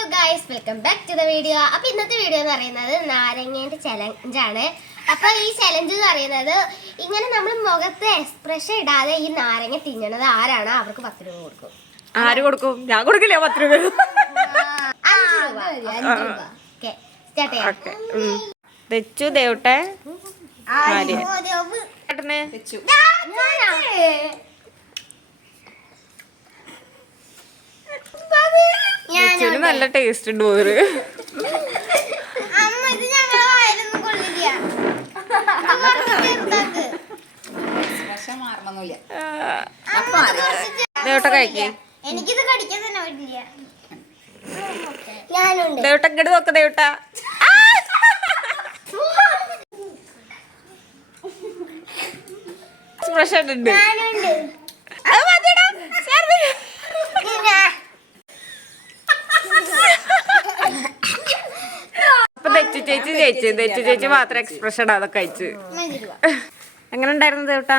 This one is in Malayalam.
Hello guys, welcome back to the video. അപ്പോൾ ഇന്നത്തെ വീഡിയോ എന്ന് പറയുന്നത് നാരങ്ങേൻ്റെ ചലഞ്ചാണ്. അപ്പോൾ ഈ ചലഞ്ച് എന്ന് പറയുന്നത് ഇങ്ങനെ നമ്മൾ മുഖത്ത് എക്സ്പ്രഷൻ ഇടാതെ ഈ നാരങ്ങ തിന്നണത് ആരാണോ അവർക്ക് 10 രൂപ കൊടുക്കും. ആര് കൊടുക്കും? ഞാൻ കൊടുക്കില്ല 10 രൂപ. 5 രൂപ. ഓക്കെ, സ്റ്റാർട്ട് ചെയ്യാം. തെച്ചു ദേവട്ടെ നല്ല ടേസ്റ്റ് ഉണ്ട് പോര്. ദേവട്ട കഴിക്കേ. എനിക്കിത് കടിക്കാൻ തന്നെ പറ്റില്ല. ദേവട്ട ഇങ്ങോട്ട് നോക്ക. ദേവട്ട എക്സ്പ്രഷൻ ഉണ്ട്. ചേച്ചി മാത്രം എക്സ്പ്രഷൻ അതൊക്കെ കഴിച്ചു. എങ്ങനെ ഉണ്ടായിരുന്നു ദേവട്ടാ?